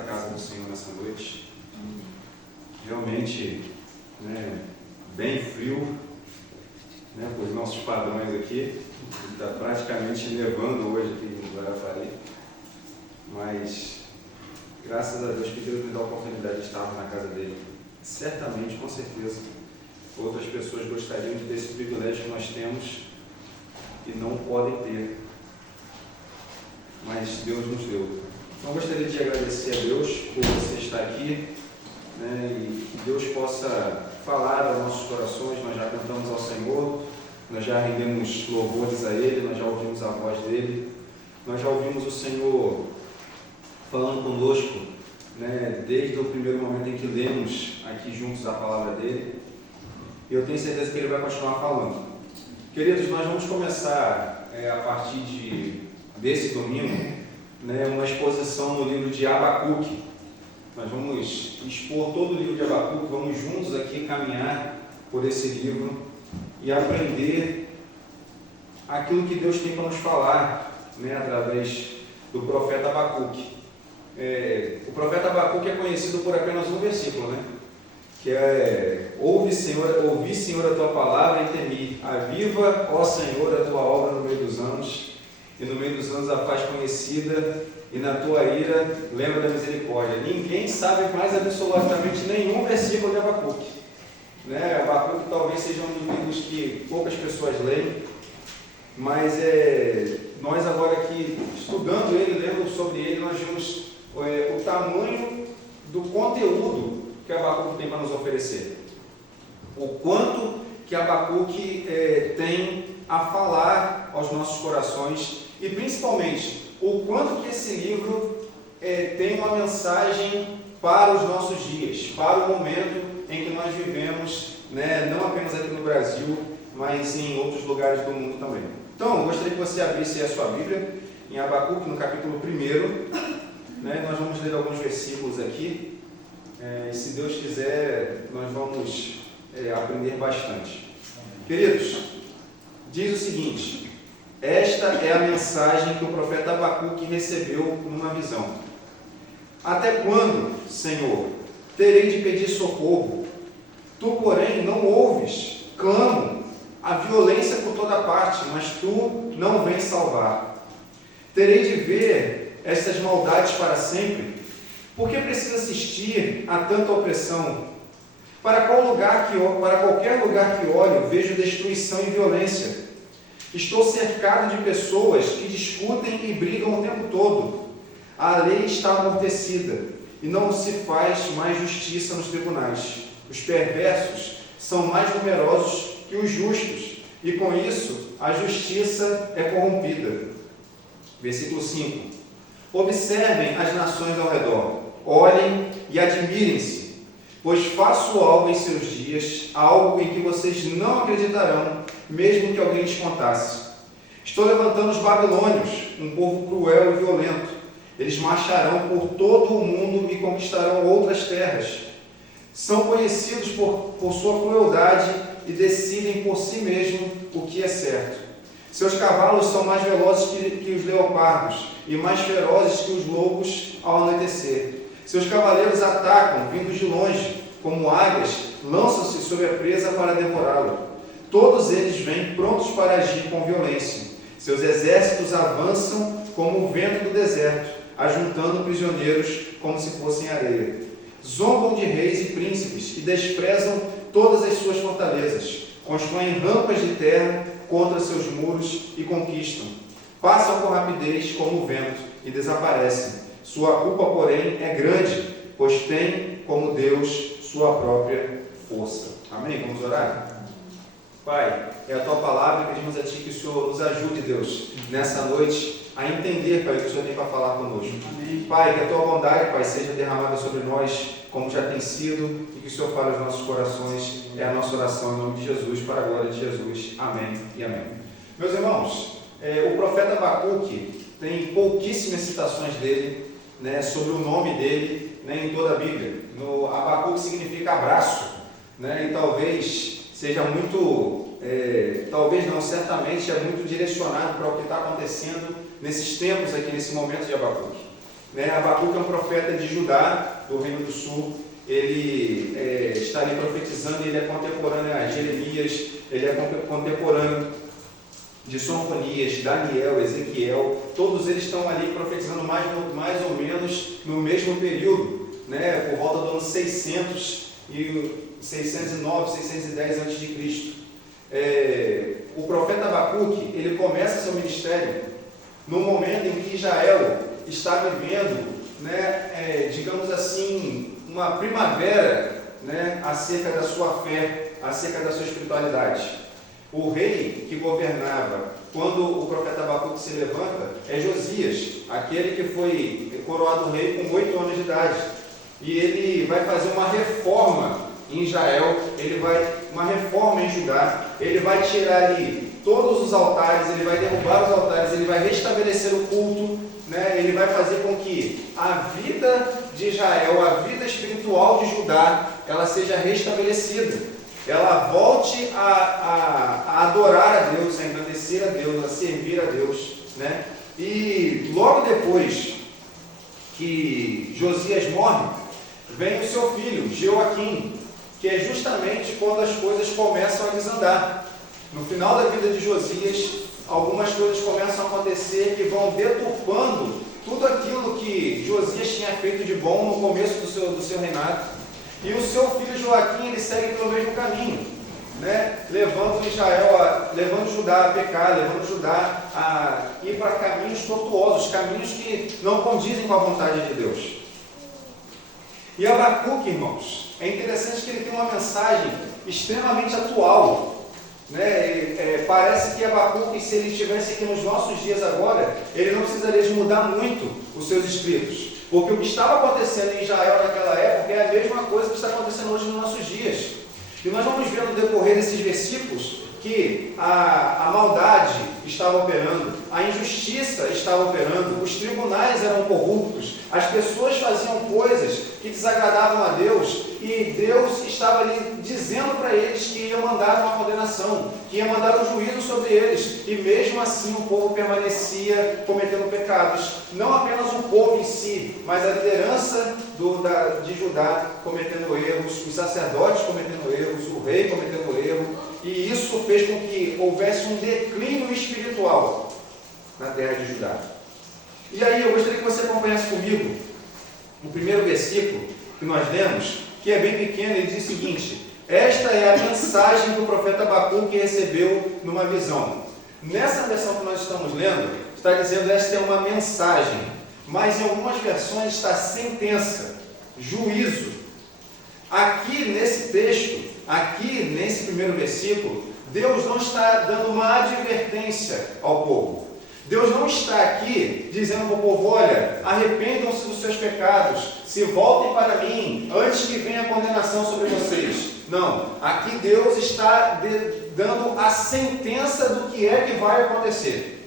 à casa do Senhor nessa noite. Realmente, bem frio, por nossos padrões aqui. Está praticamente nevando hoje aqui em Guarapari. Mas, graças a Deus que Deus me dá a oportunidade de estar na casa dele. Certamente, com certeza, outras pessoas gostariam de ter esse privilégio que nós temos e não podem ter. Mas Deus nos deu. Então, gostaria de agradecer a Deus por você estar aqui, e que Deus possa falar aos nossos corações. Nós já cantamos ao Senhor, nós já rendemos louvores a Ele, nós já ouvimos a voz dEle, nós já ouvimos o Senhor falando conosco, desde o primeiro momento em que lemos aqui juntos a palavra dEle. E eu tenho certeza que Ele vai continuar falando. Queridos, nós vamos começar a partir desse domingo, uma exposição no livro de Abacuque. Nós vamos expor todo o livro de Abacuque, vamos juntos aqui caminhar por esse livro e aprender aquilo que Deus tem para nos falar, através do profeta Abacuque. O profeta Abacuque é conhecido por apenas um versículo, que é: ouvi, Senhor, a tua palavra e temi. Aviva, ó Senhor, a tua obra no meio dos anos, e no meio dos anos a faz conhecida, e na tua ira lembra da misericórdia. Ninguém sabe mais absolutamente nenhum versículo de Abacuque. Abacuque talvez seja um dos livros que poucas pessoas leem, mas nós agora aqui, estudando ele, lendo sobre ele, nós vimos o tamanho do conteúdo que Abacuque tem para nos oferecer. O quanto que Abacuque tem a falar aos nossos corações e principalmente o quanto que esse livro tem uma mensagem para os nossos dias, para o momento em que nós vivemos, não apenas aqui no Brasil, mas em outros lugares do mundo também. Então, eu gostaria que você abrisse a sua Bíblia em Abacuque, no capítulo 1. Nós vamos ler alguns versículos aqui. E se Deus quiser, nós vamos aprender bastante. Queridos, diz o seguinte: esta é a mensagem que o profeta Abacuque recebeu numa visão. Até quando, Senhor, terei de pedir socorro? Tu, porém, não ouves. Clamo a violência por toda parte, mas tu não vens salvar. Terei de ver estas maldades para sempre? Por que preciso assistir a tanta opressão? Para qualquer lugar que olho, vejo destruição e violência. Estou cercado de pessoas que discutem e brigam o tempo todo. A lei está amortecida e não se faz mais justiça nos tribunais. Os perversos são mais numerosos que os justos, e com isso a justiça é corrompida. Versículo 5. Observem as nações ao redor, olhem e admirem-se, pois faço algo em seus dias, algo em que vocês não acreditarão, mesmo que alguém lhes contasse. Estou levantando os babilônios, um povo cruel e violento. Eles marcharão por todo o mundo e conquistarão outras terras. São conhecidos por sua crueldade e decidem por si mesmos o que é certo. Seus cavalos são mais velozes que os leopardos e mais ferozes que os lobos ao anoitecer. Seus cavaleiros atacam, vindos de longe, como águias, lançam-se sobre a presa para devorá-lo. Todos eles vêm prontos para agir com violência. Seus exércitos avançam como o vento do deserto, ajuntando prisioneiros como se fossem areia. Zombam de reis e príncipes e desprezam todas as suas fortalezas. Constroem rampas de terra contra seus muros e conquistam. Passam com rapidez como o vento e desaparecem. Sua culpa, porém, é grande, pois tem como Deus sua própria força. Amém? Vamos orar? Pai, é a Tua palavra e pedimos a Ti que o Senhor nos ajude, Deus, nessa noite, a entender, Pai, o que o Senhor tem para falar conosco. Amém. Pai, que a Tua bondade, Pai, seja derramada sobre nós, como já tem sido, e que o Senhor fale aos nossos corações. É a nossa oração em nome de Jesus, para a glória de Jesus. Amém e amém. Meus irmãos, o profeta Abacuque tem pouquíssimas citações dele, sobre o nome dele, em toda a Bíblia. No Abacuque significa abraço, e talvez seja muito, talvez não, certamente é muito direcionado para o que está acontecendo nesses tempos aqui, nesse momento de Abacuque. Né? Abacuque é um profeta de Judá, do Reino do Sul. Ele está ali profetizando, ele é contemporâneo a Jeremias, ele é contemporâneo de Sofonias, Daniel, Ezequiel. Todos eles estão ali profetizando mais ou menos no mesmo período, né? Por volta do ano 609, 610 a.C. O profeta Abacuque, ele começa seu ministério no momento em que Israel está vivendo, né, digamos assim, uma primavera, né, acerca da sua fé, acerca da sua espiritualidade. O rei que governava quando o profeta Abacuque se levanta é Josias, aquele que foi coroado rei com 8 anos de idade. E ele vai fazer uma reforma em Israel, uma reforma em Judá, ele vai tirar ali todos os altares, ele vai derrubar os altares, ele vai restabelecer o culto, né? Ele vai fazer com que a vida de Israel, a vida espiritual de Judá, ela seja restabelecida, ela volte a adorar a Deus, a engrandecer a Deus, a servir a Deus, né? E logo depois que Josias morre, vem o seu filho, Jeoaquim, que é justamente quando as coisas começam a desandar. No final da vida de Josias, algumas coisas começam a acontecer que vão deturpando tudo aquilo que Josias tinha feito de bom no começo do seu reinado. E o seu filho Joaquim, ele segue pelo mesmo caminho, né? levando Judá a pecar, levando Judá a ir para caminhos tortuosos, caminhos que não condizem com a vontade de Deus. E Abacuque, irmãos, é interessante que ele tem uma mensagem extremamente atual, né? Parece que Abacuque, se ele estivesse aqui nos nossos dias agora, ele não precisaria de mudar muito os seus escritos, porque o que estava acontecendo em Israel naquela época é a mesma coisa que está acontecendo hoje nos nossos dias. E nós vamos ver no decorrer desses versículos que a maldade estava operando, a injustiça estava operando, os tribunais eram corruptos, as pessoas faziam coisas que desagradavam a Deus, e Deus estava ali dizendo para eles que ia mandar uma condenação, que ia mandar um juízo sobre eles, e mesmo assim o povo permanecia cometendo pecados. Não apenas o povo em si, mas a liderança de Judá cometendo erros, os sacerdotes cometendo erros, o rei cometendo erro. E isso fez com que houvesse um declínio espiritual na terra de Judá. E aí eu gostaria que você acompanhasse comigo o primeiro versículo que nós lemos, que é bem pequeno. Ele diz o seguinte: esta é a mensagem que o profeta Abacuque recebeu numa visão. Nessa versão que nós estamos lendo, está dizendo esta é uma mensagem, mas em algumas versões está sentença, juízo. Aqui nesse texto, aqui nesse primeiro versículo, Deus não está dando uma advertência ao povo. Deus não está aqui dizendo para o povo: olha, arrependam-se dos seus pecados, se voltem para mim, antes que venha a condenação sobre vocês. Não, aqui Deus está dando a sentença do que é que vai acontecer.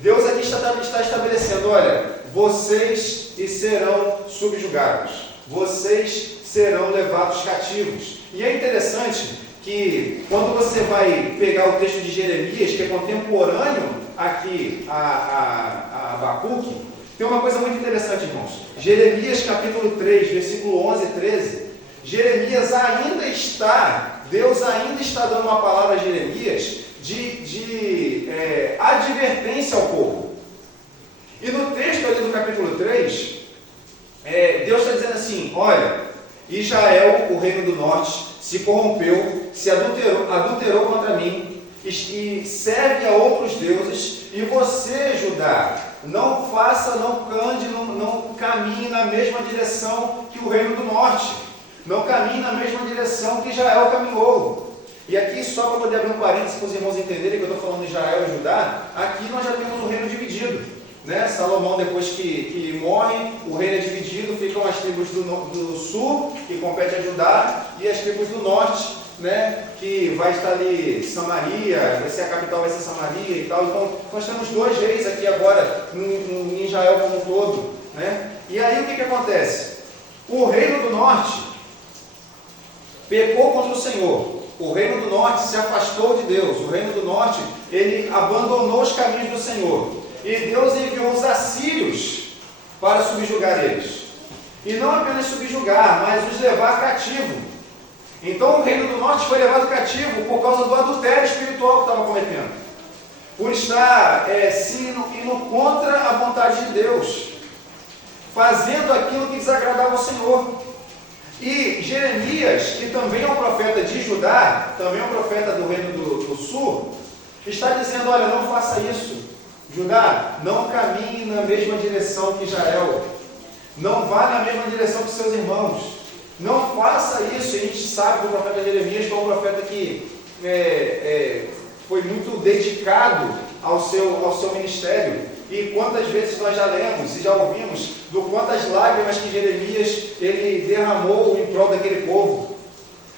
Deus aqui está estabelecendo: olha, vocês serão subjugados, vocês serão levados cativos. E é interessante que quando você vai pegar o texto de Jeremias, que é contemporâneo aqui a Abacuque, tem uma coisa muito interessante, irmãos. Jeremias capítulo 3, versículo 11 e 13, Deus ainda está dando uma palavra a Jeremias de advertência ao povo. E no texto ali do capítulo 3, Deus está dizendo assim: olha, Israel, o reino do norte, se corrompeu, se adulterou contra mim e serve a outros deuses, e você, Judá, não faça, não ande, não caminhe na mesma direção que o reino do norte, não caminhe na mesma direção que Israel caminhou. E aqui, só para poder abrir um parênteses para os irmãos entenderem que eu estou falando de Israel e Judá, aqui nós já temos o reino dividido. Né? Salomão, depois que morre, o reino é dividido, ficam as tribos do sul, que compete a Judá, e as tribos do norte, né? Que vai estar ali Samaria, a capital vai ser Samaria e tal. Então, nós temos 2 reis aqui agora, em Israel como um todo. Né? E aí o que acontece? O reino do norte pecou contra o Senhor. O reino do norte se afastou de Deus. O reino do norte, ele abandonou os caminhos do Senhor. E Deus enviou os assírios para subjugar eles. E não apenas subjugar, mas os levar cativo. Então o reino do norte foi levado cativo por causa do adultério espiritual que estava cometendo. Por estar indo contra a vontade de Deus, fazendo aquilo que desagradava ao Senhor. E Jeremias, que também é um profeta de Judá, também é um profeta do reino do sul, está dizendo, olha, não faça isso. Judá, não caminhe na mesma direção que Israel. Não vá na mesma direção que seus irmãos. Não faça isso. E a gente sabe que o profeta Jeremias foi um profeta que foi muito dedicado ao seu ministério. E quantas vezes nós já lemos e já ouvimos do quantas lágrimas que Jeremias ele derramou em prol daquele povo.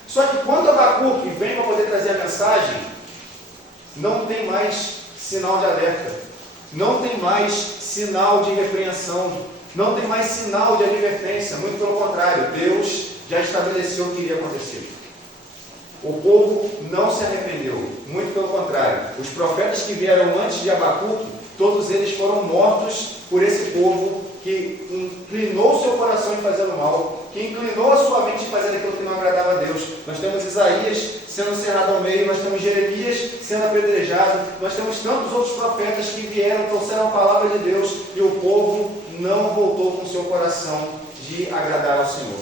Só que quando Abacuque vem para poder trazer a mensagem, não tem mais sinal de alerta, não tem mais sinal de repreensão, não tem mais sinal de advertência. Muito pelo contrário, Deus já estabeleceu o que iria acontecer. O povo não se arrependeu, muito pelo contrário. Os profetas que vieram antes de Abacuque, todos eles foram mortos por esse povo que inclinou seu coração em fazer o mal, que inclinou a sua mente em fazer aquilo que não agradava a Deus. Nós temos Isaías sendo cerrado ao meio, nós temos Jeremias sendo apedrejado, nós temos tantos outros profetas que vieram, trouxeram a palavra de Deus, e o povo não voltou com seu coração de agradar ao Senhor.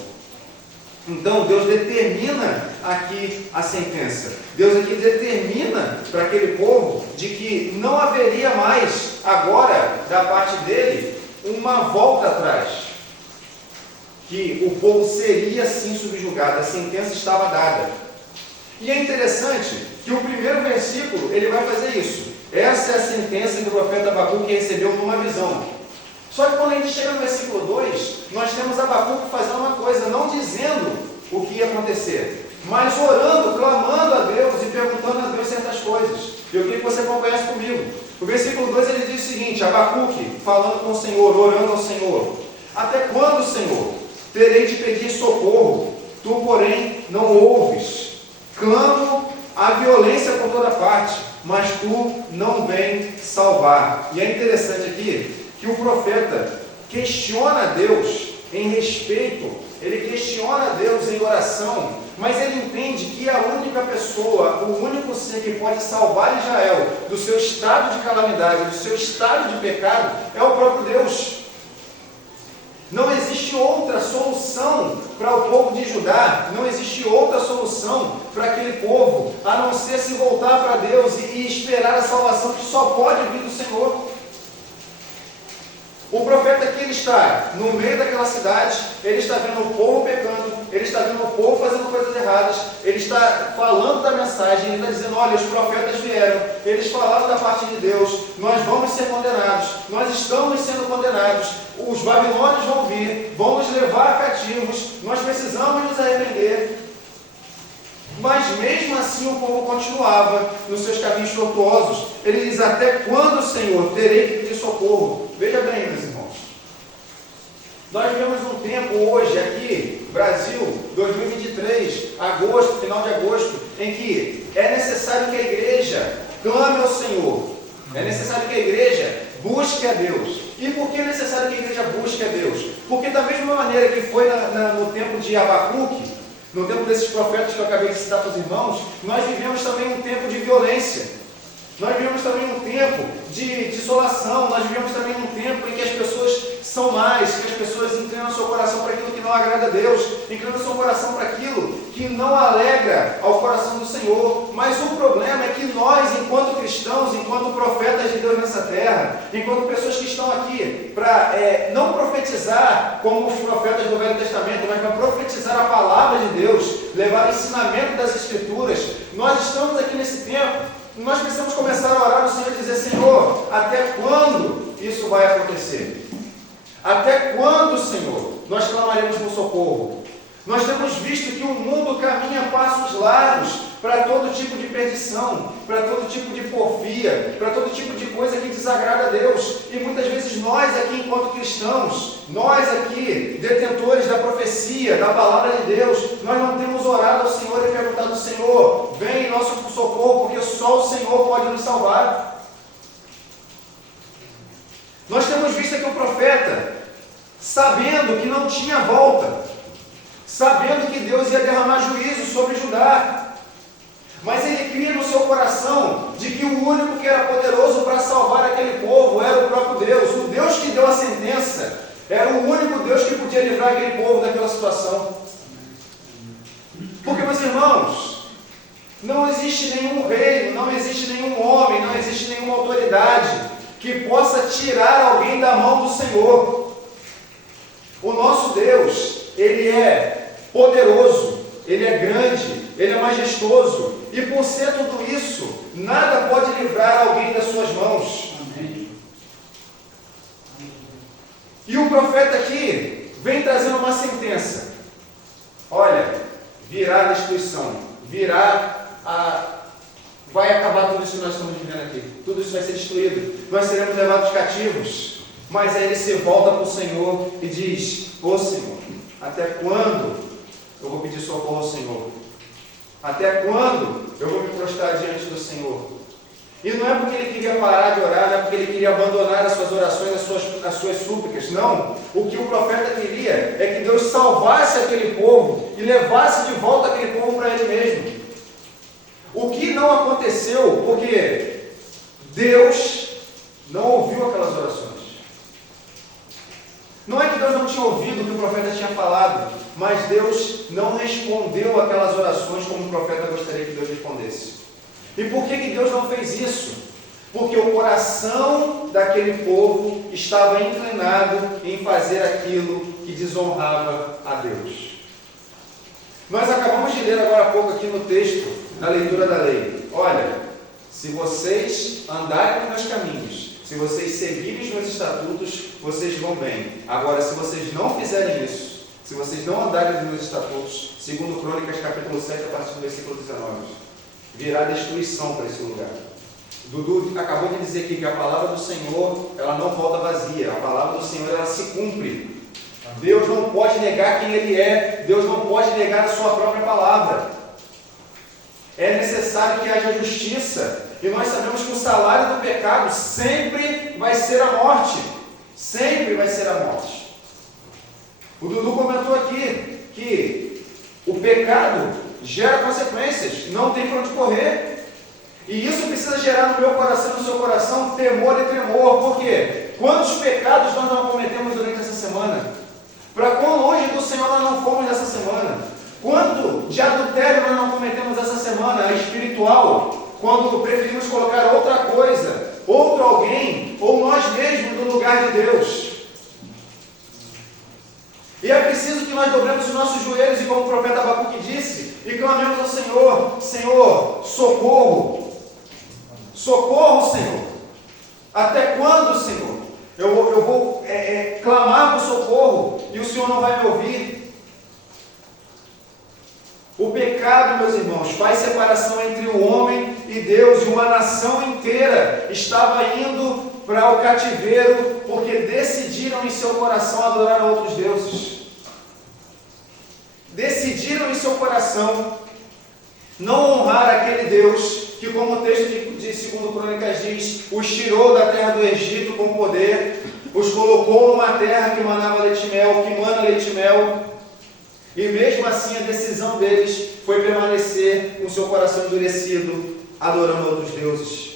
Então Deus determina aqui a sentença. Deus aqui determina para aquele povo de que não haveria mais, agora, da parte dele, uma volta atrás. Que o povo seria sim subjugado, a sentença estava dada. E é interessante que o primeiro versículo, ele vai fazer isso. Essa é a sentença que o profeta Abacuque recebeu numa visão. Só que quando a gente chega no versículo 2, nós temos Abacuque fazendo uma coisa, não dizendo o que ia acontecer, mas orando, clamando a Deus e perguntando a Deus certas coisas. Eu queria que você acompanhasse comigo. O versículo 2 ele diz o seguinte: Abacuque, falando com o Senhor, orando ao Senhor: até quando, Senhor, terei de pedir socorro? Tu, porém, não ouves. Clamo a violência por toda parte, mas tu não vem salvar. E é interessante aqui que o profeta questiona a Deus em respeito, ele questiona a Deus em oração, mas ele entende que a única pessoa, o único ser que pode salvar Israel do seu estado de calamidade, do seu estado de pecado, é o próprio Deus. Não existe outra solução para o povo de Judá, não existe outra solução para aquele povo, a não ser se voltar para Deus e esperar a salvação que só pode vir do Senhor. O profeta aqui, ele está no meio daquela cidade, ele está vendo o povo pecando, ele está vendo o povo fazendo coisas erradas, ele está falando da mensagem, ele está dizendo, olha, os profetas vieram, eles falaram da parte de Deus, nós vamos ser condenados, nós estamos sendo condenados, os babilônios vão vir, vão nos levar cativos, nós precisamos nos arrepender. Mas mesmo assim o povo continuava nos seus caminhos tortuosos. Ele diz, até quando, Senhor, terei que pedir socorro? Veja bem, meus irmãos, nós vivemos um tempo hoje aqui, Brasil, 2023, agosto, final de agosto, em que é necessário que a igreja clame ao Senhor, é necessário que a igreja busque a Deus. E por que é necessário que a igreja busque a Deus? Porque da mesma maneira que foi no tempo de Abacuque, no tempo desses profetas que eu acabei de citar para os irmãos, nós vivemos também um tempo de violência. Nós vivemos também um tempo de desolação. Nós vivemos também um tempo em que as pessoas são mais, que as pessoas inclinam seu coração para aquilo que não agrada a Deus, inclinam seu coração para aquilo que não alegra ao coração do Senhor. Mas o problema é que nós, enquanto cristãos, enquanto profetas de Deus nessa terra, enquanto pessoas que estão aqui para não profetizar como os profetas do Velho Testamento, mas para profetizar a palavra de Deus, levar o ensinamento das Escrituras, nós estamos aqui nesse tempo. Nós precisamos começar a orar ao Senhor e dizer, Senhor, até quando isso vai acontecer? Até quando, Senhor, nós clamaremos por socorro? Nós temos visto que o mundo caminha a passos largos para todo tipo de perdição, para todo tipo de porfia, para todo tipo de coisa que desagrada a Deus. E muitas vezes nós aqui, enquanto cristãos, nós aqui, detentores da profecia, da palavra de Deus, nós não temos orado ao Senhor e perguntado, Senhor, vem em nosso socorro, porque só o Senhor pode nos salvar. Nós temos visto aqui o profeta sabendo que não tinha volta, sabendo que Deus ia derramar juízo sobre Judá. Mas ele cria no seu coração de que o único que era poderoso para salvar aquele povo era o próprio Deus. O Deus que deu a sentença era o único Deus que podia livrar aquele povo daquela situação. Porque, meus irmãos, não existe nenhum reino, não existe nenhum homem, não existe nenhuma autoridade que possa tirar alguém da mão do Senhor. O nosso Deus, Ele é poderoso, Ele é grande, Ele é majestoso, e por ser tudo isso, nada pode livrar alguém das suas mãos. Amém. E o profeta aqui vem trazendo uma sentença. Olha, virá a destruição, vai acabar tudo isso que nós estamos vivendo aqui, tudo isso vai ser destruído, nós seremos levados cativos. Mas aí ele se volta para o Senhor e diz: ô Senhor, até quando eu vou pedir socorro ao Senhor? Até quando eu vou me prostrar diante do Senhor? E não é porque ele queria parar de orar, não é porque ele queria abandonar as suas orações, as suas súplicas, não. O que o profeta queria é que Deus salvasse aquele povo e levasse de volta aquele povo para ele mesmo. O que não aconteceu, porque Deus não ouviu aquelas orações. Não é que Deus não tinha ouvido o que o profeta tinha falado, mas Deus não respondeu aquelas orações como o profeta gostaria que Deus respondesse. E por que Deus não fez isso? Porque o coração daquele povo estava inclinado em fazer aquilo que desonrava a Deus. Nós acabamos de ler agora há pouco aqui no texto, na leitura da lei. Olha, se vocês andarem nos meus caminhos, se vocês seguirem os meus estatutos, vocês vão bem. Agora, se vocês não fizerem isso, se vocês não andarem nos meus estatutos, segundo Crônicas capítulo 7, a partir do versículo 19, virá destruição para esse lugar. Dudu acabou de dizer aqui que a palavra do Senhor, ela não volta vazia. A palavra do Senhor, ela se cumpre. Deus não pode negar quem Ele é. Deus não pode negar a sua própria palavra. É necessário que haja justiça. E nós sabemos que o salário do pecado sempre vai ser a morte. Sempre vai ser a morte. O Dudu comentou aqui que o pecado gera consequências, não tem para onde correr. E isso precisa gerar no meu coração e no seu coração temor e tremor. Por quê? Quantos pecados nós não cometemos durante essa semana? Para quão longe do Senhor nós não fomos essa semana? Quanto de adultério nós não cometemos essa semana, a espiritual, quando preferimos colocar outra coisa, outro alguém, ou nós mesmos no lugar de Deus? E é preciso que nós dobremos os nossos joelhos e, como o profeta Abacuque disse, e clamemos ao Senhor: Senhor, socorro! Socorro, Senhor! Até quando, Senhor? Eu vou clamar por socorro e o Senhor não vai me ouvir? O pecado, meus irmãos, faz separação entre o homem e Deus, e uma nação inteira estava indo para o cativeiro porque decidiram em seu coração adorar a outros deuses. Decidiram em seu coração não honrar aquele Deus que, como o texto de 2 Crônicas diz, os tirou da terra do Egito com poder, os colocou numa terra que manava leite e mel, que mana leite e mel, e mesmo assim a decisão deles foi permanecer com seu coração endurecido, adorando outros deuses.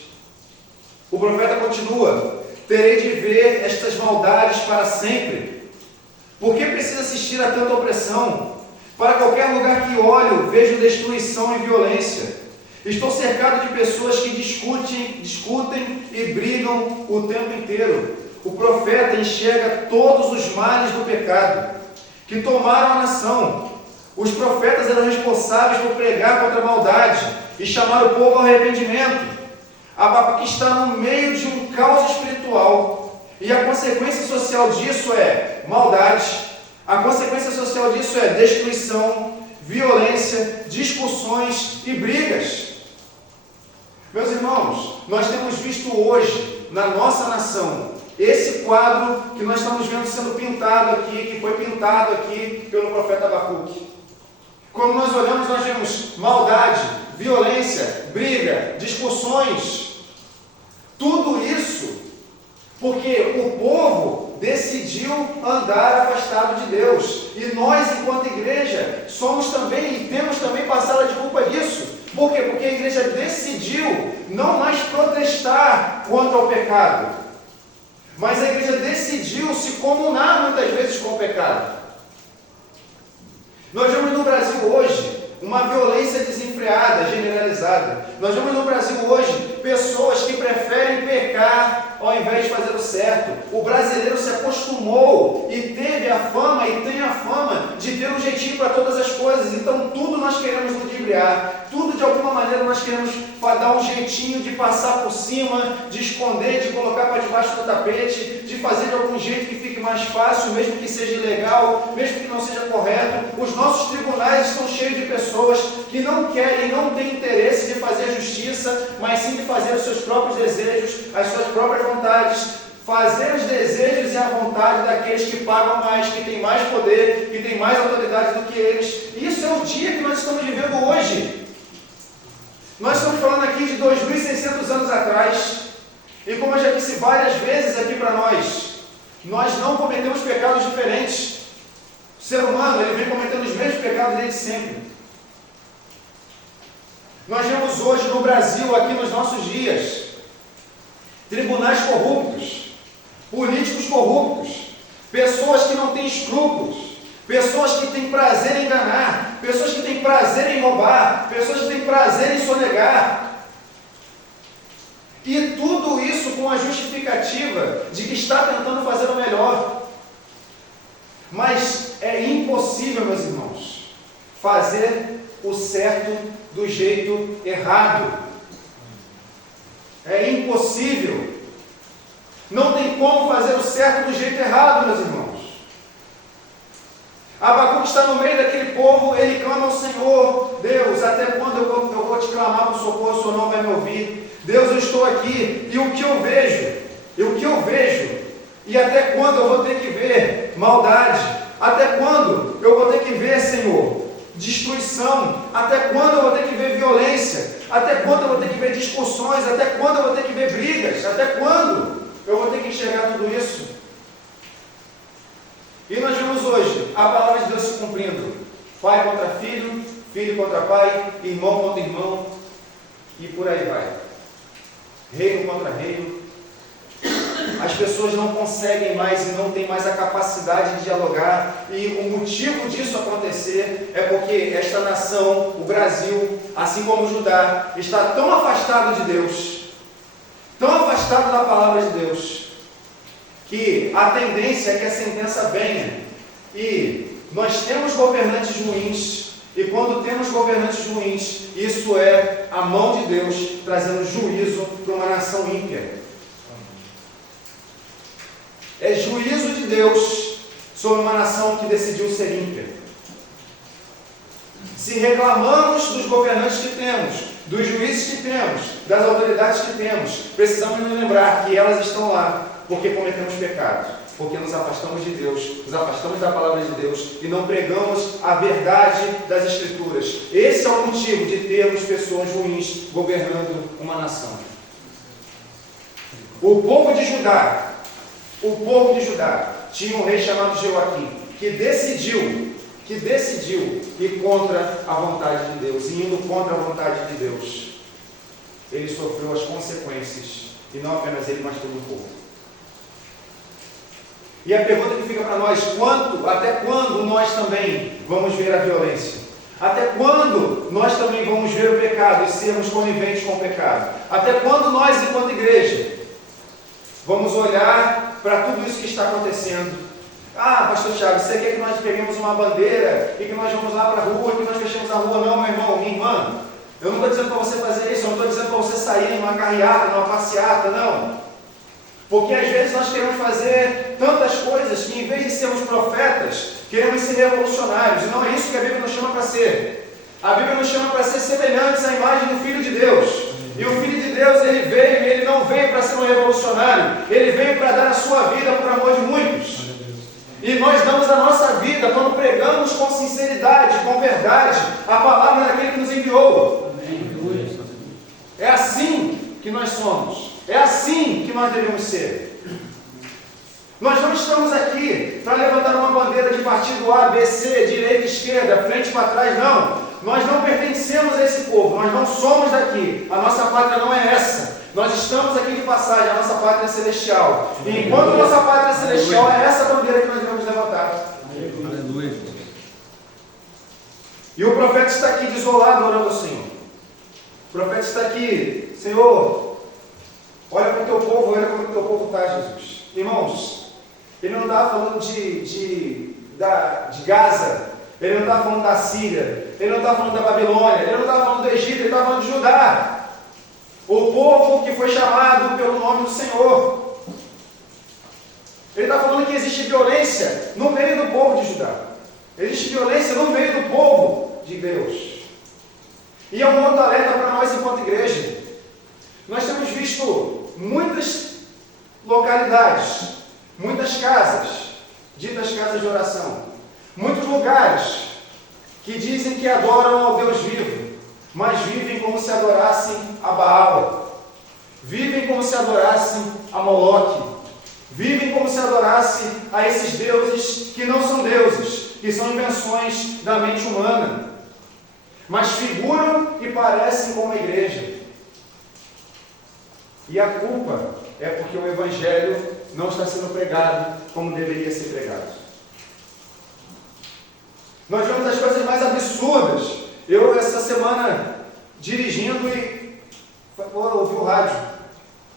O profeta continua: terei de ver estas maldades para sempre. Por que precisa assistir a tanta opressão? Para qualquer lugar que olho, vejo destruição e violência. Estou cercado de pessoas que discutem e brigam o tempo inteiro. O profeta enxerga todos os males do pecado que tomaram a nação. Os profetas eram responsáveis por pregar contra a maldade e chamar o povo ao arrependimento. Abacuque está no meio de um caos espiritual, e a consequência social disso é maldade. A consequência social disso é destruição, violência, discussões e brigas. Meus irmãos, nós temos visto hoje, na nossa nação, esse quadro que nós estamos vendo sendo pintado aqui, que foi pintado aqui pelo profeta Abacuque. Quando nós olhamos, nós vemos maldade, violência, briga, discussões. Tudo isso porque o povo decidiu andar afastado de Deus. E nós, enquanto igreja, somos também e temos também parcela de culpa disso. Por quê? Porque a igreja decidiu não mais protestar contra o pecado, mas a igreja decidiu se comunar muitas vezes com o pecado. Nós vemos no Brasil hoje uma violência desenfreada, generalizada. Nós vemos no Brasil hoje pessoas que preferem pecar ao invés de fazer o certo. O brasileiro se acostumou e teve a fama e tem a fama de ter um jeitinho para todas as coisas. Então tudo nós queremos ludibriar, tudo de alguma maneira nós queremos dar um jeitinho de passar por cima, de esconder, de colocar para debaixo do tapete, de fazer de algum jeito que fique mais fácil, mesmo que seja ilegal, mesmo que não seja correto. Os nossos tribunais estão cheios de pessoas que não querem, não têm interesse de fazer justiça, mas sim de fazer os seus próprios desejos, as suas próprias vontades, fazer os desejos e a vontade daqueles que pagam mais, que têm mais poder, que têm mais autoridade do que eles. Isso é o dia que nós estamos vivendo hoje. Nós estamos falando aqui de 2.600 anos atrás, e como eu já disse várias vezes aqui para nós não cometemos pecados diferentes. O ser humano, ele vem cometendo os mesmos pecados desde sempre. Nós vemos hoje no Brasil, aqui nos nossos dias, tribunais corruptos, políticos corruptos, pessoas que não têm escrúpulos, pessoas que têm prazer em enganar, pessoas que têm prazer em roubar, pessoas que têm prazer em sonegar. E tudo isso com a justificativa de que está tentando fazer o melhor. Mas é impossível, meus irmãos, fazer o certo do jeito errado. É impossível. Não tem como fazer o certo do jeito errado, meus irmãos. Abacuque está no meio daquele povo, ele clama ao Senhor: Deus, até quando eu vou te clamar por socorro, o Senhor não vai me ouvir? Deus, eu estou aqui, e o que eu vejo, e até quando eu vou ter que ver maldade? Até quando eu vou ter que ver, Senhor, destruição? Até quando eu vou ter que ver violência? Até quando eu vou ter que ver discussões? Até quando eu vou ter que ver brigas? Até quando eu vou ter que enxergar tudo isso? E nós vemos hoje a palavra de Deus se cumprindo: pai contra filho, filho contra pai, irmão contra irmão, e por aí vai. Reino contra reino. As pessoas não conseguem mais e não têm mais a capacidade de dialogar, e o motivo disso acontecer é porque esta nação, o Brasil, assim como Judá, está tão afastado de Deus, tão afastado da palavra de Deus, que a tendência é que a sentença venha. E nós temos governantes ruins, e quando temos governantes ruins, isso é a mão de Deus trazendo juízo para uma nação ímpia. É juízo de Deus sobre uma nação que decidiu ser ímpia. Se reclamamos dos governantes que temos, dos juízes que temos, das autoridades que temos, precisamos nos lembrar que elas estão lá porque cometemos pecados, porque nos afastamos de Deus, nos afastamos da palavra de Deus e não pregamos a verdade das Escrituras. Esse é o motivo de termos pessoas ruins governando uma nação. O povo de Judá tinha um rei chamado Joaquim, que decidiu ir contra a vontade de Deus, e indo contra a vontade de Deus, ele sofreu as consequências, e não apenas ele, mas todo o povo. E a pergunta que fica para nós: até quando nós também vamos ver a violência? Até quando nós também vamos ver o pecado e sermos coniventes com o pecado? Até quando nós, enquanto igreja, vamos olhar para tudo isso que está acontecendo? Ah, pastor Thiago, você quer que nós peguemos uma bandeira e que nós vamos lá para a rua, e que nós fechemos a rua? Não, meu irmão, minha irmã, eu não estou dizendo para você fazer isso, eu não estou dizendo para você sair numa carreata, numa passeata, não. Porque às vezes nós queremos fazer tantas coisas que, em vez de sermos profetas, queremos ser revolucionários, e não é isso que a Bíblia nos chama para ser. A Bíblia nos chama para ser semelhantes à imagem do Filho de Deus. E o Filho de Deus, ele não veio para ser um revolucionário, ele veio para dar a sua vida por amor de muitos. E nós damos a nossa vida quando pregamos com sinceridade, com verdade, a palavra daquele que nos enviou. É assim que nós somos. É assim que nós devemos ser. Nós não estamos aqui para levantar uma bandeira de partido A, B, C, direita, esquerda, frente para trás, não. Nós não pertencemos a esse povo, nós não somos daqui. A nossa pátria não é essa. Nós estamos aqui de passagem, a nossa pátria é celestial. E enquanto a nossa pátria é celestial, é essa bandeira que nós devemos levantar. Aleluia. E o profeta está aqui desolado orando ao Senhor. O profeta está aqui, Senhor, olha para o teu povo, olha como o teu povo está, Jesus. Irmãos, ele não estava falando de Gaza, ele não estava falando da Síria, ele não estava falando da Babilônia, ele não estava falando do Egito, ele estava falando de Judá. O povo que foi chamado pelo nome do Senhor. Ele está falando que existe violência no meio do povo de Judá. Existe violência no meio do povo de Deus. E é um outro alerta para nós enquanto igreja. Nós temos visto muitas localidades, muitas casas, ditas casas de oração, muitos lugares que dizem que adoram ao Deus vivo, mas vivem como se adorassem a Baal, vivem como se adorassem a Moloque, vivem como se adorassem a esses deuses que não são deuses, que são invenções da mente humana, mas figuram e parecem com a igreja. E a culpa é porque o Evangelho não está sendo pregado como deveria ser pregado. Nós vemos as coisas mais absurdas. Eu, essa semana, dirigindo e ouvi o rádio.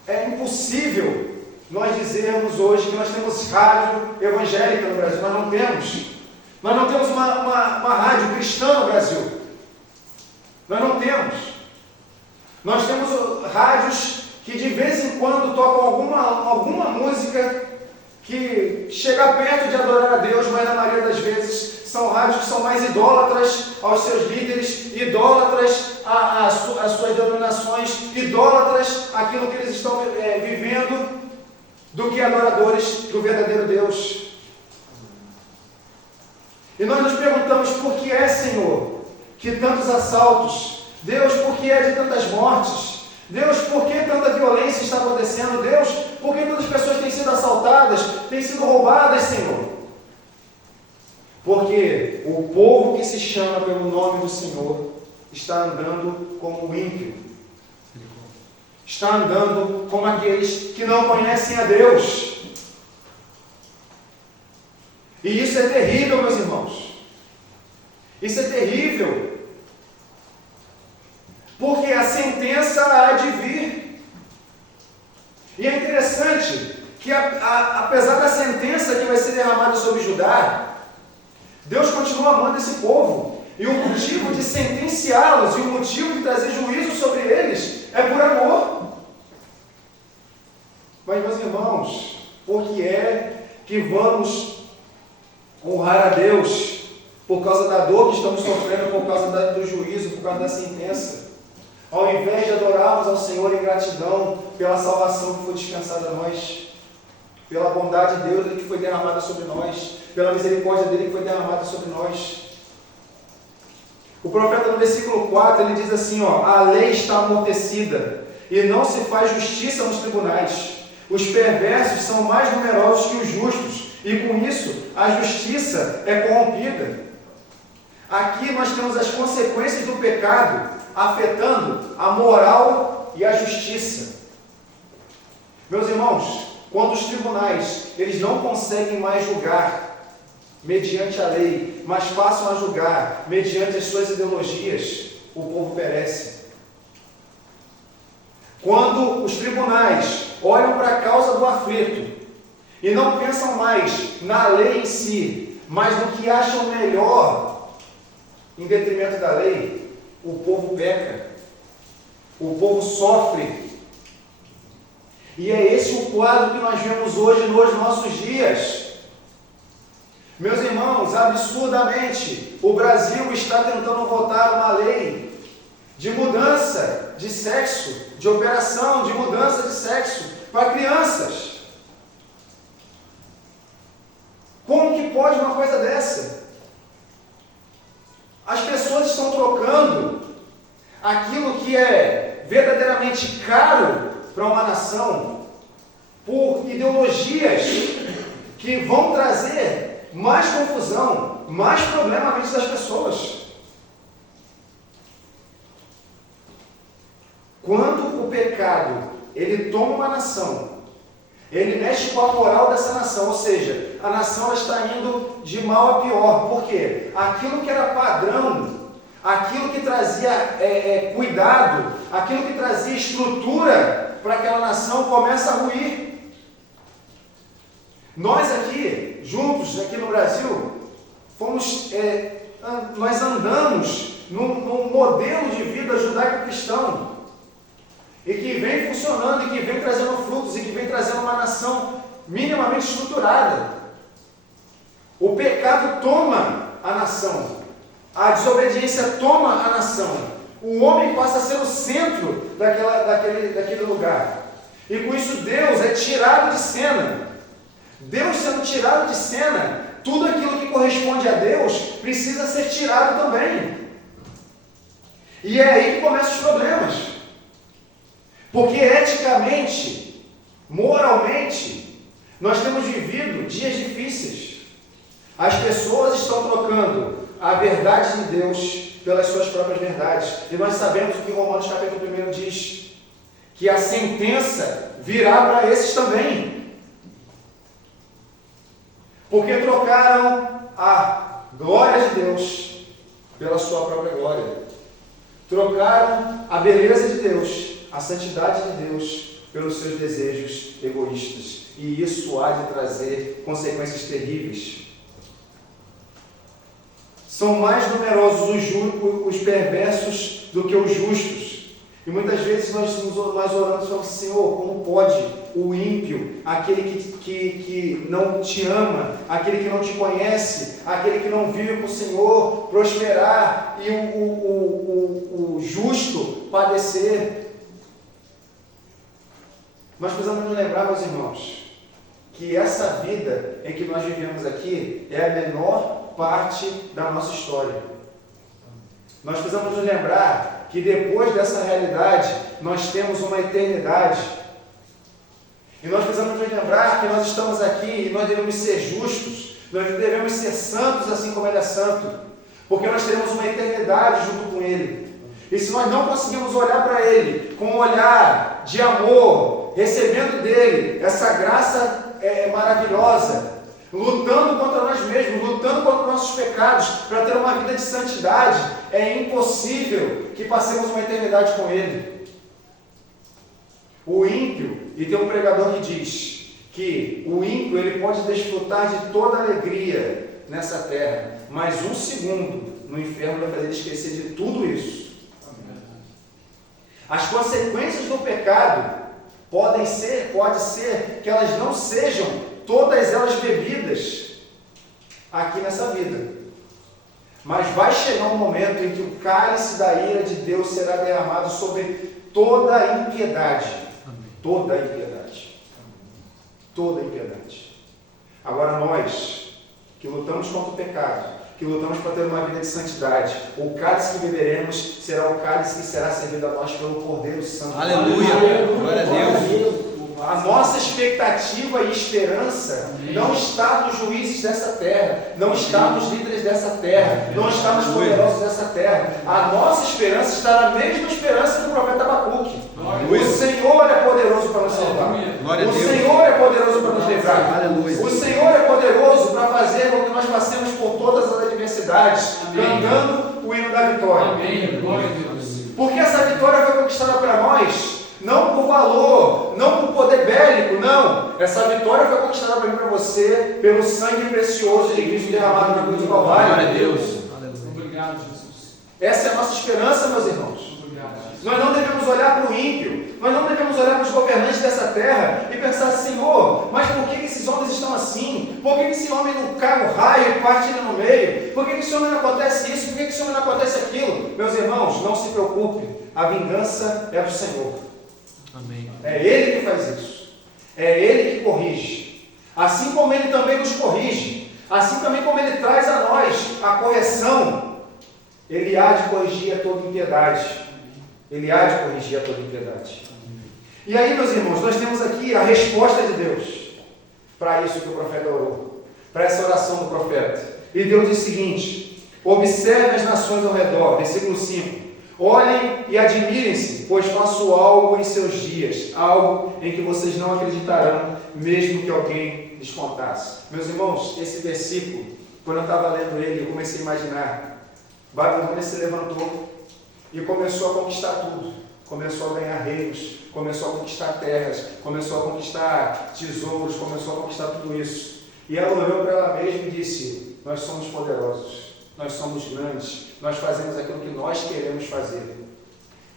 É impossível nós dizermos hoje que nós temos rádio evangélica no Brasil. Nós não temos. Nós não temos uma rádio cristã no Brasil. Nós não temos. Nós temos rádios que de vez em quando tocam alguma música que chega perto de adorar a Deus, mas na maioria das vezes são rádios que são mais idólatras aos seus líderes, idólatras às suas denominações, idólatras àquilo que eles estão vivendo, do que adoradores do verdadeiro Deus. E nós nos perguntamos: por que é, Senhor, que tantos assaltos? Deus, por que é de tantas mortes? Deus, por que tanta violência está acontecendo? Deus, por que tantas pessoas têm sido assaltadas, têm sido roubadas, Senhor? Porque o povo que se chama pelo nome do Senhor está andando como ímpio, está andando como aqueles que não conhecem a Deus. E isso é terrível, meus irmãos. Isso é terrível. Porque a sentença há de vir. E é interessante que, apesar da sentença que vai ser derramada sobre Judá, Deus continua amando esse povo. E o motivo de sentenciá-los e o motivo de trazer juízo sobre eles é por amor. Mas, meus irmãos, por que é que vamos honrar a Deus por causa da dor que estamos sofrendo, por causa do juízo, por causa da sentença? Ao invés de adorarmos ao Senhor em gratidão pela salvação que foi dispensada a nós, pela bondade de Deus que foi derramada sobre nós, pela misericórdia dele que foi derramada sobre nós. O profeta no versículo 4, ele diz assim, a lei está amortecida e não se faz justiça nos tribunais. Os perversos são mais numerosos que os justos e com isso a justiça é corrompida. Aqui nós temos as consequências do pecado afetando a moral e a justiça. Meus irmãos, quando os tribunais eles não conseguem mais julgar mediante a lei, mas passam a julgar mediante as suas ideologias, o povo perece. Quando os tribunais olham para a causa do aflito e não pensam mais na lei em si, mas no que acham melhor em detrimento da lei, o povo peca, o povo sofre. E é esse o quadro que nós vemos hoje nos nossos dias. Meus irmãos, absurdamente, o Brasil está tentando votar uma lei de mudança de sexo, de operação de mudança de sexo para crianças. Como que pode uma coisa dessa? As pessoas estão trocando aquilo que é verdadeiramente caro para uma nação por ideologias que vão trazer mais confusão, mais problema à mente das pessoas. Quando o pecado, ele toma uma nação, ele mexe com a moral dessa nação, ou seja, a nação ela está indo de mal a pior. Por quê? Aquilo que era padrão, aquilo que trazia cuidado, aquilo que trazia estrutura para aquela nação começa a ruir. Nós aqui, juntos, aqui no Brasil, nós andamos num modelo de vida judaico-cristão, e que vem funcionando, e que vem trazendo frutos, e que vem trazendo uma nação minimamente estruturada. O pecado toma a nação, a desobediência toma a nação, o homem passa a ser o centro daquele lugar, e com isso Deus é tirado de cena. Deus sendo tirado de cena, tudo aquilo que corresponde a Deus precisa ser tirado também. E é aí que começam os problemas. Porque eticamente, moralmente, nós temos vivido dias difíceis. As pessoas estão trocando a verdade de Deus pelas suas próprias verdades. E nós sabemos o que Romanos capítulo 1 diz, que a sentença virá para esses também. Porque trocaram a glória de Deus pela sua própria glória. Trocaram a beleza de Deus, a santidade de Deus, pelos seus desejos egoístas. E isso há de trazer consequências terríveis. São mais numerosos os perversos do que os justos. E muitas vezes nós oramos e falamos, Senhor, como pode o ímpio, aquele que não te ama, aquele que não te conhece, aquele que não vive com o Senhor, prosperar e o justo padecer? Nós precisamos nos lembrar, meus irmãos, que essa vida em que nós vivemos aqui é a menor parte da nossa história. Nós precisamos nos lembrar que depois dessa realidade, nós temos uma eternidade. E nós precisamos nos lembrar que nós estamos aqui e nós devemos ser justos, nós devemos ser santos assim como Ele é santo, porque nós teremos uma eternidade junto com Ele. E se nós não conseguimos olhar para Ele com um olhar de amor, recebendo dEle essa graça maravilhosa, lutando contra nós mesmos, lutando contra os nossos pecados, para ter uma vida de santidade, é impossível que passemos uma eternidade com Ele. O ímpio, e tem um pregador que diz que o ímpio ele pode desfrutar de toda a alegria nessa terra, mas um segundo no inferno vai fazer ele esquecer de tudo isso. As consequências do pecado pode ser que elas não sejam todas elas bebidas aqui nessa vida. Mas vai chegar um momento em que o cálice da ira de Deus será derramado sobre toda a impiedade. Toda a impiedade. Toda a impiedade. Agora nós, que lutamos contra o pecado, que lutamos para ter uma vida de santidade, o cálice que beberemos será o cálice que será servido a nós pelo Cordeiro Santo. Aleluia! Glória a Deus! A nossa expectativa e esperança não está nos juízes dessa terra, não está nos líderes dessa terra, não está nos poderosos dessa terra. A nossa esperança está na mesma esperança do profeta Abacuque. O Senhor é poderoso para nos salvar. O Senhor é poderoso para nos livrar. O Senhor é poderoso para fazer com que nós passemos por todas as adversidades, cantando o hino da vitória. Porque essa vitória foi conquistada para nós não por valor, não por poder bélico, não. Essa vitória foi conquistada para mim e para você pelo sangue precioso de Cristo derramado na cruz do Calvário. Glória a Deus. Obrigado, Jesus. Essa é a nossa esperança, meus irmãos. Obrigado, Jesus. Nós não devemos olhar para o ímpio, nós não devemos olhar para os governantes dessa terra e pensar, Senhor, mas por que esses homens estão assim? Por que esse homem não cai o raio e parte ele no meio? Por que esse homem não acontece isso? Por que esse homem não acontece aquilo? Meus irmãos, não se preocupe, a vingança é do Senhor. Amém. É Ele que faz isso. É Ele que corrige. Assim como Ele também nos corrige, assim também como Ele traz a nós a correção, Ele há de corrigir a toda impiedade. Ele há de corrigir a toda impiedade. E aí, meus irmãos, nós temos aqui a resposta de Deus. para isso que o profeta orou, para essa oração do profeta. E Deus diz o seguinte: observe as nações ao redor, versículo 5. Olhem e admirem-se, pois faço algo em seus dias, algo em que vocês não acreditarão, mesmo que alguém lhes contasse. Meus irmãos, esse versículo, quando eu estava lendo ele, eu comecei a imaginar, Babilônia se levantou e começou a conquistar tudo. Começou a ganhar reinos, começou a conquistar terras, começou a conquistar tesouros, começou a conquistar tudo isso. E ela olhou para ela mesma e disse: nós somos poderosos, nós somos grandes, nós fazemos aquilo que nós queremos fazer.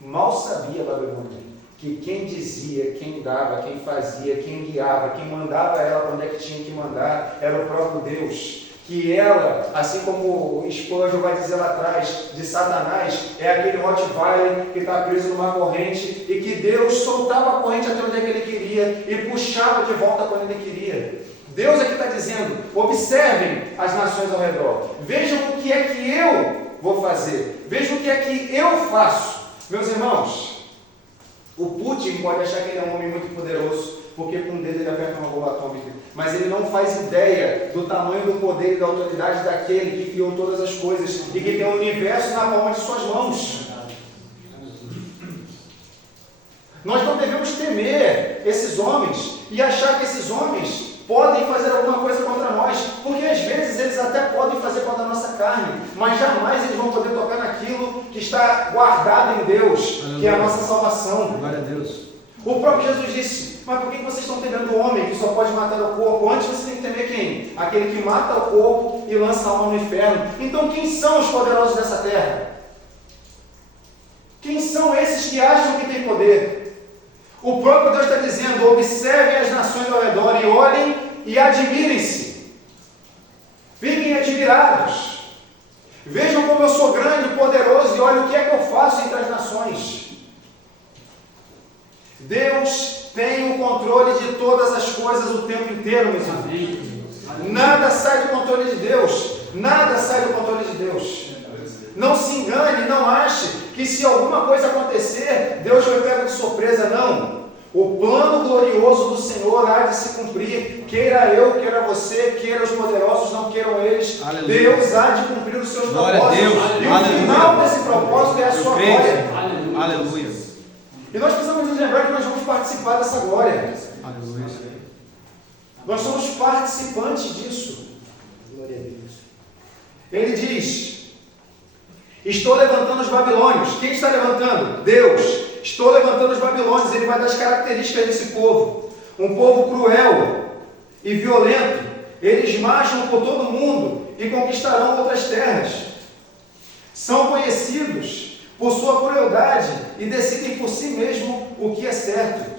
Mal sabia Babilônia que quem dizia, quem dava, quem fazia, quem guiava, quem mandava ela para onde é que tinha que mandar, era o próprio Deus. Que ela, assim como o Spurgeon vai dizer lá atrás, de Satanás, é aquele Rottweiler que está preso numa corrente e que Deus soltava a corrente até onde é que ele queria e puxava de volta quando ele queria. Deus aqui está dizendo: observem as nações ao redor, vejam o que é que eu vou fazer, vejam o que é que eu faço. Meus irmãos, o Putin pode achar que ele é um homem muito poderoso, porque com o dedo ele aperta uma bomba atômica, mas ele não faz ideia do tamanho do poder e da autoridade daquele que criou todas as coisas e que tem o universo na palma de suas mãos. Nós não devemos temer esses homens e achar que esses homens podem fazer alguma coisa contra nós, porque às vezes eles até podem fazer contra a nossa carne, mas jamais eles vão poder tocar naquilo que está guardado em Deus, que é a nossa salvação. Glória a Deus. O próprio Jesus disse: mas por que vocês estão temendo o homem que só pode matar o corpo? Antes você tem que temer quem? Aquele que mata o corpo e lança a alma no inferno. Então quem são os poderosos dessa terra? Quem são esses que acham que têm poder? O próprio Deus está dizendo: observem as nações ao redor e olhem e admirem-se. Fiquem admirados. Vejam como eu sou grande e poderoso e olhem o que é que eu faço entre as nações. Deus tem o controle de todas as coisas o tempo inteiro, meus irmãos. Nada sai do controle de Deus. Nada sai do controle de Deus. Não se engane, não ache que se alguma coisa acontecer, Deus foi pego de surpresa. Não. O plano glorioso do Senhor há de se cumprir. Queira eu, queira você, queira os poderosos, não queiram eles. Aleluia. Deus há de cumprir os seus propósitos. E o final desse propósito é a sua glória. Aleluia. E nós precisamos nos lembrar que nós vamos participar dessa glória. Aleluia. Nós somos participantes disso. Glória a Deus. Ele diz: estou levantando os babilônios. Quem está levantando? Deus. Estou levantando os babilônios. Ele vai dar as características desse povo. Um povo cruel e violento. Eles marcham por todo o mundo e conquistarão outras terras. São conhecidos por sua crueldade e decidem por si mesmo o que é certo.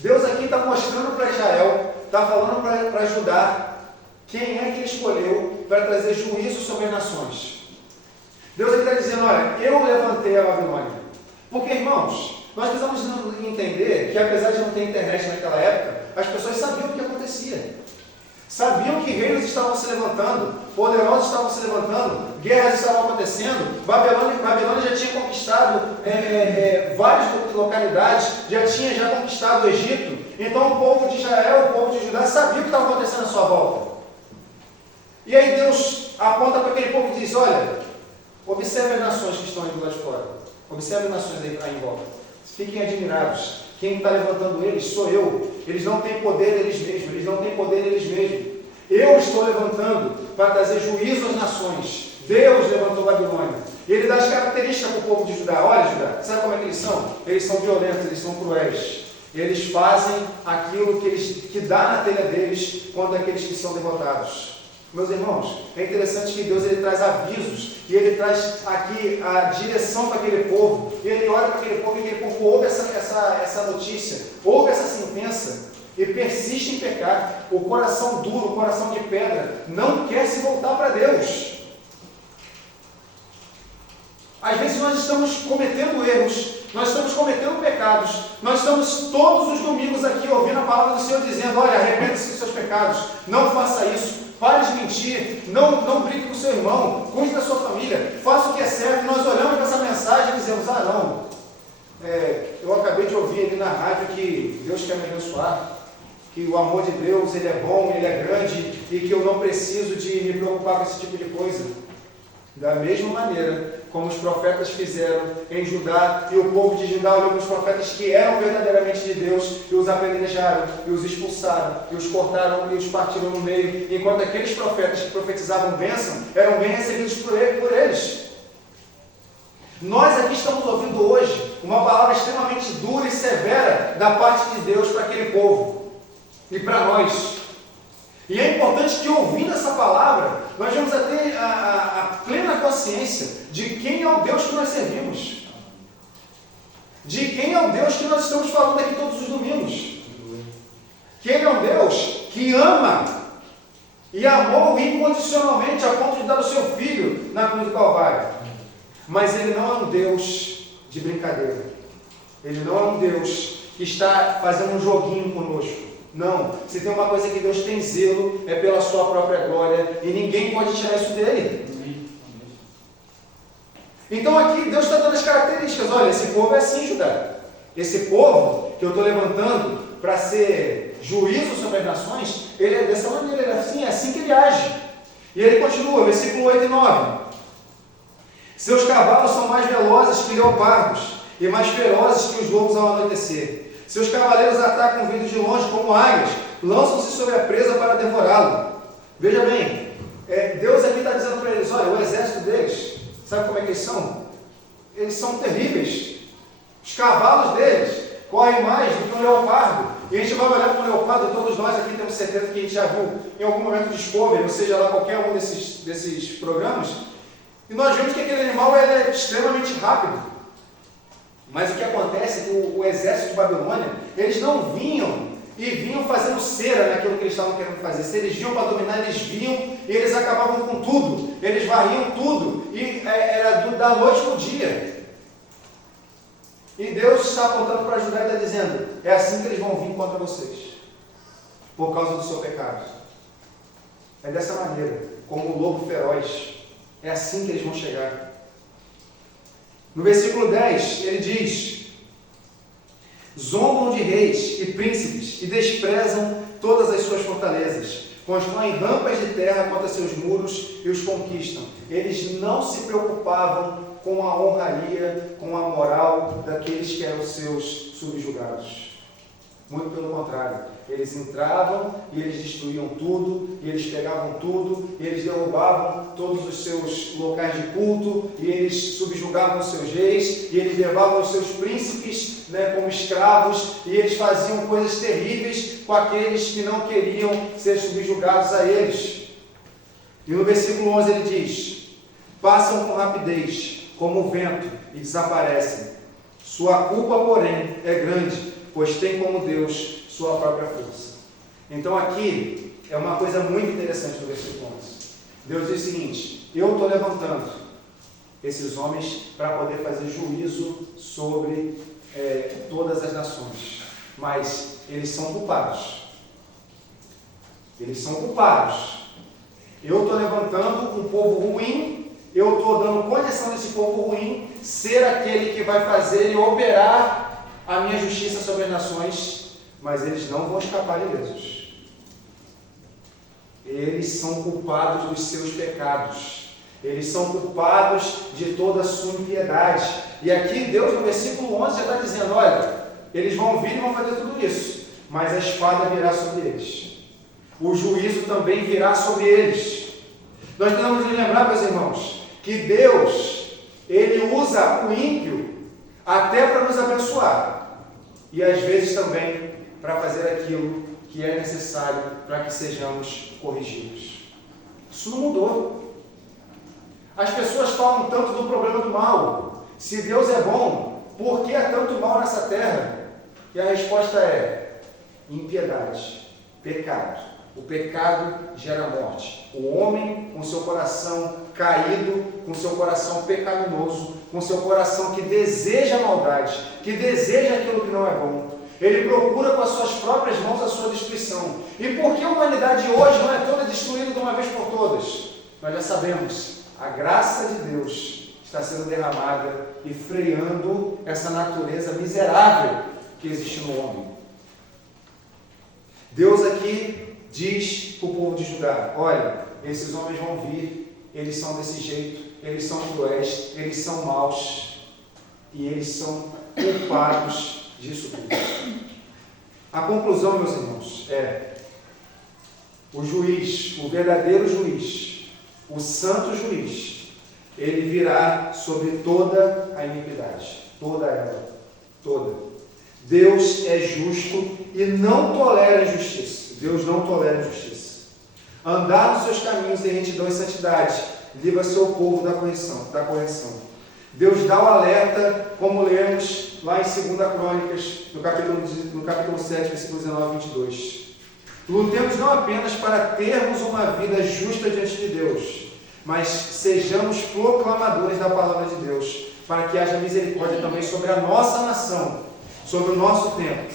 Deus aqui está mostrando para Israel, está falando para Judá, quem é que escolheu para trazer juízo sobre as nações. Deus aqui está dizendo: olha, eu levantei a Babilônia. Porque, irmãos, nós precisamos entender que, apesar de não ter internet naquela época, as pessoas sabiam o que acontecia. Sabiam que reinos estavam se levantando, poderosos estavam se levantando, guerras estavam acontecendo. Babilônia já tinha conquistado várias localidades, já conquistado o Egito. Então o povo de Israel, o povo de Judá, sabia o que estava acontecendo à sua volta. E aí Deus aponta para aquele povo e diz: olha, observe as nações que estão indo lá de fora. Observe as nações aí em volta. Fiquem admirados. Quem está levantando eles sou eu. Eles não têm poder neles mesmos. Eles não têm poder neles mesmos. Eu estou levantando para trazer juízo às nações. Deus levantou Babilônia. Ele dá as características para o povo de Judá. Olha, Judá, sabe como é que eles são? Eles são violentos, eles são cruéis. Eles fazem aquilo que dá na telha deles contra aqueles que são derrotados. Meus irmãos, é interessante que Deus ele traz avisos e ele traz aqui a direção para aquele povo. E ele olha para aquele povo e aquele povo ouve essa notícia, ouve essa sentença e persiste em pecar. O coração duro, o coração de pedra, não quer se voltar para Deus. Às vezes nós estamos cometendo erros, nós estamos cometendo pecados, nós estamos todos os domingos aqui ouvindo a palavra do Senhor dizendo: olha, arrependa-se dos seus pecados, não faça isso. Pare de mentir, não brigue com o seu irmão, cuide da sua família, faça o que é certo. Nós olhamos para essa mensagem e dizemos: ah não, eu acabei de ouvir ali na rádio que Deus quer me abençoar. que o amor de Deus, ele é bom, ele é grande e que eu não preciso de me preocupar com esse tipo de coisa. Da mesma maneira como os profetas fizeram em Judá, e o povo de Judá olhou para os profetas que eram verdadeiramente de Deus e os apedrejaram, e os expulsaram, e os cortaram e os partiram no meio, enquanto aqueles profetas que profetizavam bênção eram bem recebidos por eles. Nós aqui estamos ouvindo hoje uma palavra extremamente dura e severa da parte de Deus para aquele povo e para nós. E é importante que, ouvindo essa palavra, nós vamos ter a plena consciência de quem é o Deus que nós servimos. De quem é o Deus que nós estamos falando aqui todos os domingos. Que Ele é um Deus que ama e amou incondicionalmente a ponto de dar o seu Filho na cruz do Calvário. Mas Ele não é um Deus de brincadeira. Ele não é um Deus que está fazendo um joguinho conosco. Não, se tem uma coisa que Deus tem zelo, é pela sua própria glória, e ninguém pode tirar isso dele. Então aqui Deus está dando as características. Olha, esse povo é assim, Judá. Esse povo que eu estou levantando para ser juízo sobre as nações, ele é dessa maneira, ele é assim que ele age. E ele continua, versículo 8 e 9. Seus cavalos são mais velozes que leopardos, e mais ferozes que os lobos ao anoitecer. Seus cavaleiros atacam vindo de longe como águias, lançam-se sobre a presa para devorá-lo. Veja bem, Deus aqui está dizendo para eles, olha, o exército deles, sabe como é que eles são? Eles são terríveis. Os cavalos deles correm mais do que um leopardo. E a gente vai olhar para um leopardo, todos nós aqui temos certeza que a gente já viu em algum momento de Discovery, ou seja lá qualquer um desses programas, e nós vemos que aquele animal é extremamente rápido. Mas o que acontece é que o exército de Babilônia, eles não vinham fazendo cera naquilo que eles estavam querendo fazer. Se eles vinham para dominar, eles vinham e eles acabavam com tudo. Eles varriam tudo e era da noite para o dia. E Deus está apontando para Judá e está dizendo, é assim que eles vão vir contra vocês, por causa do seu pecado. É dessa maneira, como o lobo feroz, é assim que eles vão chegar. No versículo 10, ele diz, zombam de reis e príncipes e desprezam todas as suas fortalezas, constroem rampas de terra contra seus muros e os conquistam. Eles não se preocupavam com a honraria, com a moral daqueles que eram seus subjugados. Muito pelo contrário, eles entravam e eles destruíam tudo, e eles pegavam tudo, e eles derrubavam todos os seus locais de culto, e eles subjugavam os seus reis, e eles levavam os seus príncipes, como escravos, e eles faziam coisas terríveis com aqueles que não queriam ser subjugados a eles. E no versículo 11 ele diz, passam com rapidez, como o vento, e desaparecem. Sua culpa, porém, é grande, pois tem como Deus sua própria força. Então aqui é uma coisa muito interessante no versículo 11. Deus diz o seguinte, eu estou levantando esses homens para poder fazer juízo sobre todas as nações, mas eles são culpados. Eles são culpados. Eu estou levantando um povo ruim, eu estou dando condição desse povo ruim ser aquele que vai fazer e operar a minha justiça sobre as nações, mas eles não vão escapar ilesos. Eles são culpados dos seus pecados. Eles são culpados de toda a sua impiedade. E aqui Deus no versículo 11 já está dizendo, olha, eles vão vir e vão fazer tudo isso, mas a espada virá sobre eles. O juízo também virá sobre eles. Nós temos de lembrar, meus irmãos, que Deus, Ele usa o ímpio até para nos abençoar. E às vezes também para fazer aquilo que é necessário para que sejamos corrigidos. Isso não mudou. As pessoas falam tanto do problema do mal. Se Deus é bom, por que há tanto mal nessa terra? E a resposta é impiedade, pecado. O pecado gera morte. O homem com seu coração caído, com seu coração pecaminoso, com seu coração que deseja a maldade, que deseja aquilo que não é bom, ele procura com as suas próprias mãos a sua destruição. E por que a humanidade hoje não é toda destruída de uma vez por todas? Nós já sabemos, a graça de Deus está sendo derramada e freando essa natureza miserável que existe no homem. Deus aqui diz para o povo de Judá: olha, esses homens vão vir, eles são desse jeito, eles são cruéis, eles são maus e eles são culpados disso tudo. A conclusão, meus irmãos, é: o juiz, o verdadeiro juiz, o santo juiz, ele virá sobre toda a iniquidade, toda ela, toda. Deus é justo e não tolera injustiça. Deus não tolera injustiça. Andar nos seus caminhos em retidão e santidade, livra seu povo da correção. Deus dá o alerta, como lemos lá em 2 Crônicas, no capítulo 7, versículos 19 e 22. Lutemos não apenas para termos uma vida justa diante de Deus, mas sejamos proclamadores da palavra de Deus, para que haja misericórdia também sobre a nossa nação, sobre o nosso tempo.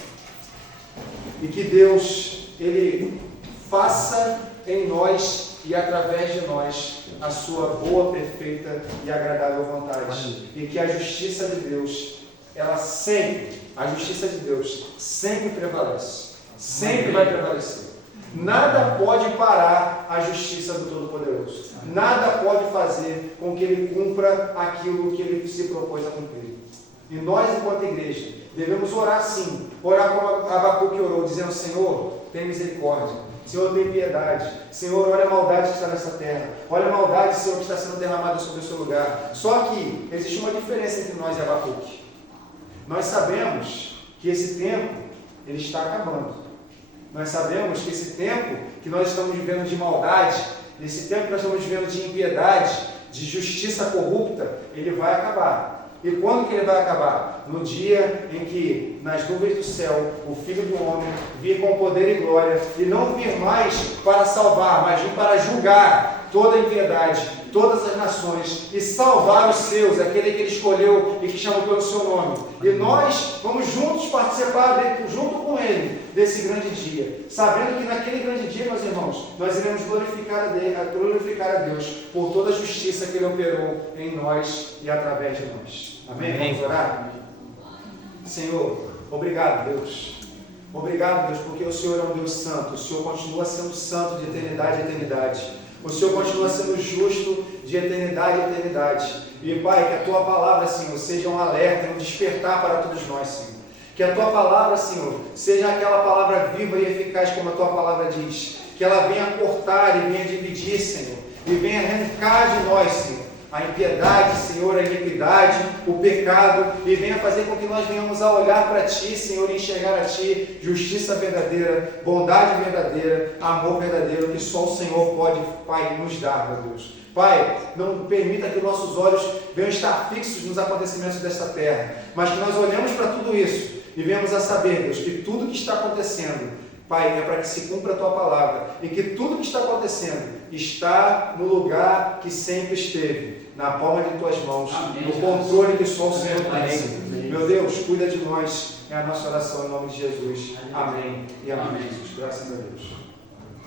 E que Deus, Ele faça em nós e através de nós a sua boa, perfeita e agradável vontade. E que a justiça de Deus, a justiça de Deus sempre prevalece. Sempre vai prevalecer. Nada pode parar a justiça do Todo-Poderoso. Nada pode fazer com que Ele cumpra aquilo que Ele se propôs a cumprir. E nós, enquanto igreja, devemos orar sim. Orar como Abacuque orou, dizendo: Senhor, tem misericórdia. Senhor, tem piedade. Senhor, olha a maldade que está nessa terra. Olha a maldade, Senhor, que está sendo derramada sobre o seu lugar. Só que existe uma diferença entre nós e Abacuque. Nós sabemos que esse tempo, ele está acabando. Nós sabemos que esse tempo que nós estamos vivendo de maldade, esse tempo que nós estamos vivendo de impiedade, de justiça corrupta, ele vai acabar. E quando que ele vai acabar? No dia em que, nas nuvens do céu, o Filho do Homem vir com poder e glória, e não vir mais para salvar, mas vir para julgar toda a impiedade, todas as nações, e salvar os seus, aquele que ele escolheu e que chamou pelo seu nome. E nós vamos juntos participar, junto com ele, desse grande dia, sabendo que naquele grande dia, meus irmãos, nós iremos glorificar a Deus por toda a justiça que Ele operou em nós e através de nós. Amém? Vamos orar? Senhor, obrigado, Deus. Obrigado, Deus, porque o Senhor é um Deus santo. O Senhor continua sendo santo de eternidade a eternidade. O Senhor continua sendo justo de eternidade a eternidade. E, Pai, que a Tua palavra, Senhor, seja um alerta, um despertar para todos nós, Senhor. Que a Tua palavra, Senhor, seja aquela palavra viva e eficaz, como a Tua palavra diz. Que ela venha cortar e venha dividir, Senhor. E venha arrancar de nós, Senhor, a impiedade, Senhor, a iniquidade, o pecado. E venha fazer com que nós venhamos a olhar para Ti, Senhor, e enxergar a Ti justiça verdadeira, bondade verdadeira, amor verdadeiro, que só o Senhor pode, Pai, nos dar, meu Deus. Pai, não permita que nossos olhos venham estar fixos nos acontecimentos desta terra, mas que nós olhemos para tudo isso e venhamos a saber, Deus, que tudo que está acontecendo, Pai, é para que se cumpra a Tua palavra, e que tudo que está acontecendo está no lugar que sempre esteve, na palma de Tuas mãos, no controle que só o Senhor tem. Meu Deus, cuida de nós, é a nossa oração em nome de Jesus. Amém e amém, Jesus. Graças a Deus.